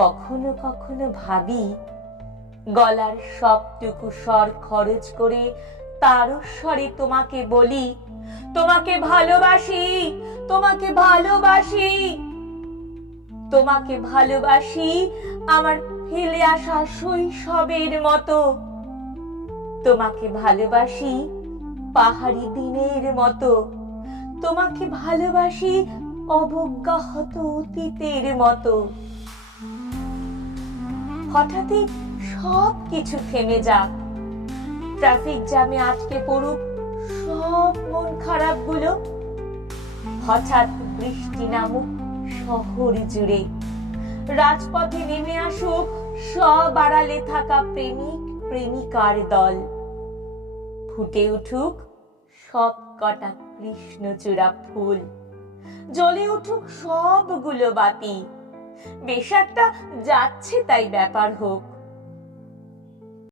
কখনো কখনো ভাবি, গলার সবটুকু স্বর খরচ করে তারস্বরে তোমাকে বলি, তোমাকে ভালোবাসি, তোমাকে ভালোবাসি, তোমাকে ভালোবাসি আমার ফেলে আসা শৈশবের মতো, তোমাকে ভালোবাসি পাহাড়ি দিনের মতো, তোমাকে ভালোবাসি অবজ্ঞাহত অতীতের মতো। হঠাৎই সব কিছু থেমে যাক, ট্রাফিক জ্যামে আটকে পড়ুক সব মন খারাপ গুলো, হঠাৎ বৃষ্টি নামুক শহর জুড়ে, রাজপথে নেমে আসুক সব আড়ালে থাকা প্রেমিক প্রেমিকার দল, ফুটে উঠুক সব কটা কৃষ্ণচূড়া ফুল, জ্বলে উঠুক সবগুলো বাতি, বেশ একটা যাচ্ছে তাই ব্যাপার হোক।